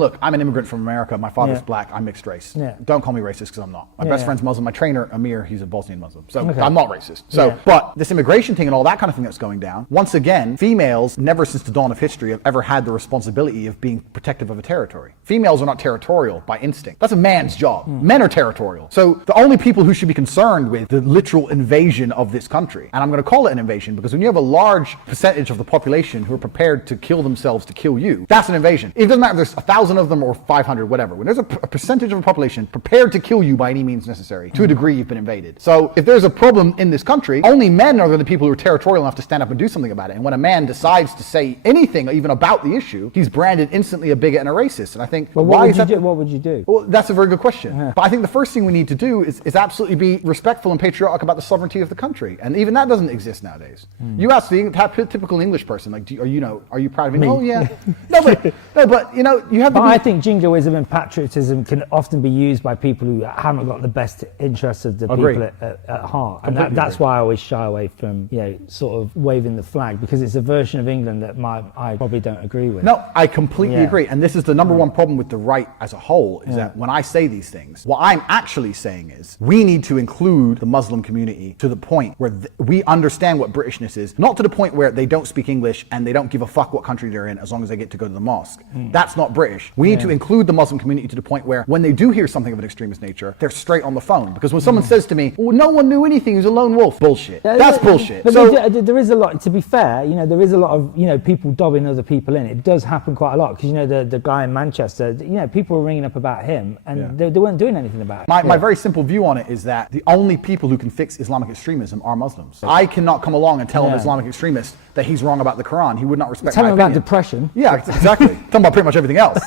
look, I'm an immigrant from America. My father's black. I'm mixed race. Don't call me racist because I'm not. My best friend's Muslim. My trainer, Amir, he's a Bosnian Muslim. So I'm not racist. So, but this immigration thing and all that kind of thing that's going down, once again, females, never since the dawn of history, have ever had the responsibility of being protective of a territory. Females are not territorial by instinct. That's a man's job. Men are territorial. So the only people who should be concerned with the literal invasion of this country, and I'm going to call it an invasion because when you have a large percentage of the population who are prepared to kill themselves to kill you, that's an invasion. It doesn't matter if there's 1,000 of them or 500, whatever. When there's a percentage of the population prepared to kill you by any means necessary, to a degree you've been invaded. So if there's a problem in this country, only men are the people who are territorial enough to stand up and do something about it. And when a man decides to say anything even about the issue, he's branded instantly a bigot and a racist. And I think, well, what would you do? Well, that's a very good question. But I think the first thing we need to do is absolutely be respectful and patriotic about the sovereignty of the country. And even that doesn't exist nowadays. You ask the typical English person, like, are you proud of England? Oh yeah. no, but you know, you have to I think jingoism and patriotism can often be used by people who haven't got the best interests of the people at heart. And that's why I always shy away from, you know, sort of waving the flag, because it's a version of England that I probably don't agree with. No, I completely agree. And this is the number one problem with the right as a whole, is that when I say these things, what I'm actually saying is we need to include the Muslim community to the point where we understand what Britishness is, not to the point where they don't speak English and they don't give a fuck what country they're in as long as they get to go to the mosque. That's not British. We need to include the Muslim community to the point where when they do hear something of an extremist nature, they're straight on the phone. Because when someone says to me, well, no one knew anything, he was a lone wolf. Bullshit. That's bullshit. But so there is a lot, to be fair, you know, there is a lot of, you know, people dobbing other people in. It does happen quite a lot, because, you know, the guy in Manchester, you know, people were ringing up about him and they weren't doing anything about it. My very simple view on it is that the only people who can fix Islamic extremism are Muslims. I cannot come along and tell an Islamic extremist that he's wrong about the Quran. He would not respect my opinion. Tell him about depression. Yeah, exactly. Tell him about pretty much everything else.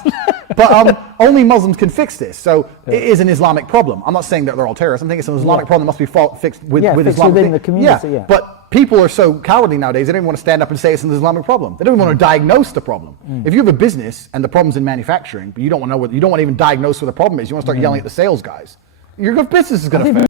But only Muslims can fix this. So it is an Islamic problem. I'm not saying that they're all terrorists. I'm thinking it's an Islamic problem that must be fixed with Islamic within the community. But people are so cowardly nowadays, they don't even want to stand up and say it's an Islamic problem. They don't even want to diagnose the problem. If you have a business and the problem's in manufacturing, but you don't want to know you don't want to even diagnose what the problem is, you want to start yelling at the sales guys, your business is going to fail.